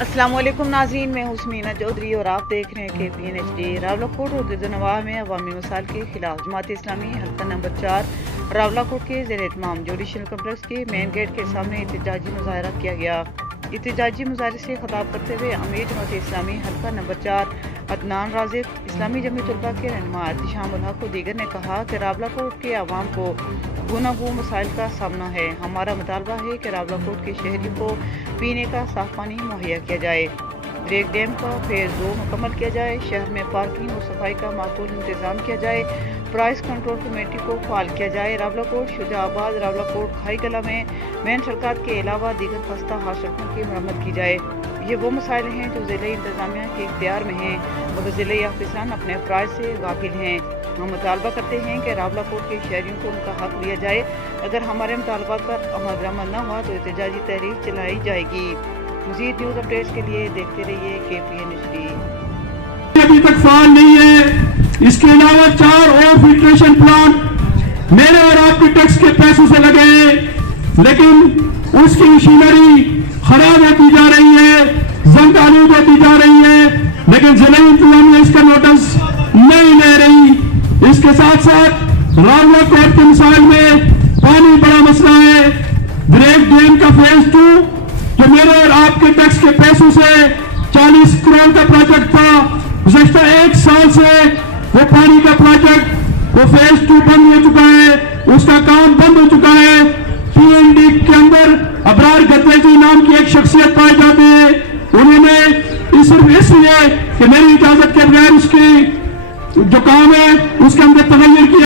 अस्सलाम वालेकुम नाज़रीन, मैं हुस्मीना चौधरी और आप देख रहे हैं KPNHD। रावलाकोट और गिरदनवाह में अवामी मसाइल के खिलाफ जमात इस्लामी हल्का नंबर 4 रावलाकोट के ज़ेर एहतमाम जुडिशल कम्प्लेक्स के मेन गेट के सामने एहतजाजी मुजाहरा किया गया। एहतजाजी मुजाहरे से खिताब करते हुए अमीर जमात इस्लामी हल्का नंबर 4 अदनान राज़िक, इस्लामी जमीयत उलमा के रहनुमा एहतिशाम उल हक और दीगर ने कहा कि रावलाकोट के अवाम को गुनागू मसाइल का सामना है। हमारा मुतालबा है कि रावलाकोट के शहरियों को पीने का साफ पानी मुहैया किया जाए, ब्रेक डैम का फेज़ 2 मुकम्मल किया जाए, शहर में पार्किंग और सफाई का माकूल इंतजाम किया जाए, प्राइस कंट्रोल कमेटी को फाल किया जाए। रावलाकोट, शुजाआबाद, रावलाकोट, खाई कला में मेन सड़कात के अलावा दीगर खस्ता हाल सड़कों की मरम्मत की जाए। ये वो मसाइल हैं जो ज़िले इंतजामिया के इख्तियार में हैं, मगर ज़िले अफसरान अपने अफराज से गाफिल हैं। हम मुतालबा करते हैं कि रावलाकोट के शहरियों को उनका हक लिया जाए। अगर हमारे मुतालबात पर अमल दरामद न हुआ तो एहतजाजी तहरीक चलाई जाएगी। मज़ीद न्यूज़ अपडेट्स के लिए देखते रहिए KPNHD। अभी तक फाल नहीं है। इसके अलावा 4 और फिल्ट्रेशन प्लांट मेरे और आपके टैक्स के पैसों से लगे हैं, लेकिन उसकी मशीनरी खराब होती जा रही है, जंग आलूद होती जा रही है, लेकिन जिला इंतजामिया इसका नोटिस नहीं ले रही। इसके साथ साथ रावलाकोट के मिसाइल में पानी बड़ा मसला है। ब्रेक डैम का फेज 2 जो मेरे और आपके टैक्स के पैसों से 40 करोड़ का प्रोजेक्ट था, गुज़श्ता 1 साल से वो पानी का प्रोजेक्ट वो फेज 2 बंद हो चुका है, उसका काम बंद हो चुका है। PND के अंदर अबरार गद्दाफी नाम की एक शख्सियत पाई जाती है। उन्होंने सिर्फ इसलिए कि मेरी इजाजत के बगैर उसकी जो काम है उसके अंदर तगय्युर किया।